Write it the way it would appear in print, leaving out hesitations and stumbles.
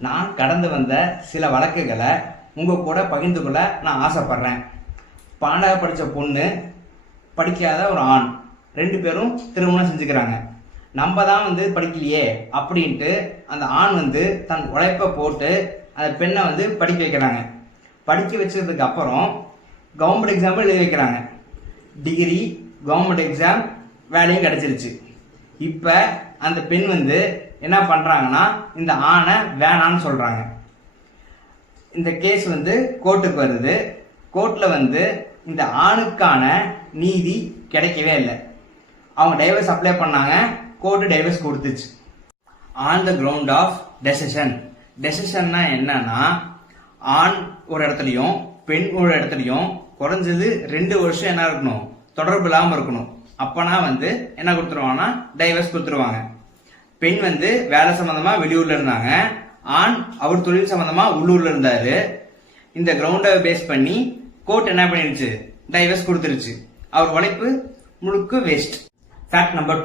நான் கடந்து வந்த சில வழக்குகளை உங்கள் கூட பகிர்ந்து கொள்ள நான் ஆசைப்படுறேன். 12வது படித்த பொண்ணு, படிக்காத ஒரு ஆண், 2 பேரும் திருமணம் செஞ்சுக்கிறாங்க. நம்ம தான் படிக்கலையே அப்படின்ட்டு அந்த ஆண் தன் உழைப்பை போட்டு அந்த பெண்ணை படிக்க வைக்கிறாங்க. படிக்க வச்சதுக்கு அப்புறம் கவர்மெண்ட் எக்ஸாம் எழுதி வைக்கிறாங்க. டிகிரி, கவர்மெண்ட் எக்ஸாம், வேலையும் கிடைச்சிருச்சு. இப்போ அந்த பெண் என்ன பண்ணுறாங்கன்னா இந்த ஆணை வேணான்னு சொல்கிறாங்க. இந்த கேஸ் கோர்ட்டுக்கு வருது. கோர்ட்டில் இந்த ஆணுக்கான நீதி கிடைக்கவே இல்லை. அவங்க டைவர்ஸ் அப்ளை பண்ணாங்க, கோர்ட்டு டைவர்ஸ் கொடுத்துச்சு. On the ground of decision. டெசிஷன்னா என்னன்னா, ஆண் ஒரு இடத்துலையும் பெண் ஒரு இடத்துலையும் குறைஞ்சது 2 வருஷம் என்ன இருக்கணும், தொடர்பு இல்லாமல் இருக்கணும். அப்பனா என்ன கொடுத்துருவாங்கன்னா டைவர்ஸ் கொடுத்துருவாங்க. பெண் வேலை சம்பந்தமா வெளியூர்ல இருந்தாங்க, ஆண் அவர் தொழில் சம்பந்தமா உள்ளூர்ல இருந்தாரு. இந்த கிரவுண்டை பேஸ் பண்ணி கோர்ட் என்ன பண்ணிருச்சு, டைவர்ஸ் கொடுத்துருச்சு. அவர் உழைப்பு முழுக்க வேஸ்ட். Fact number 2.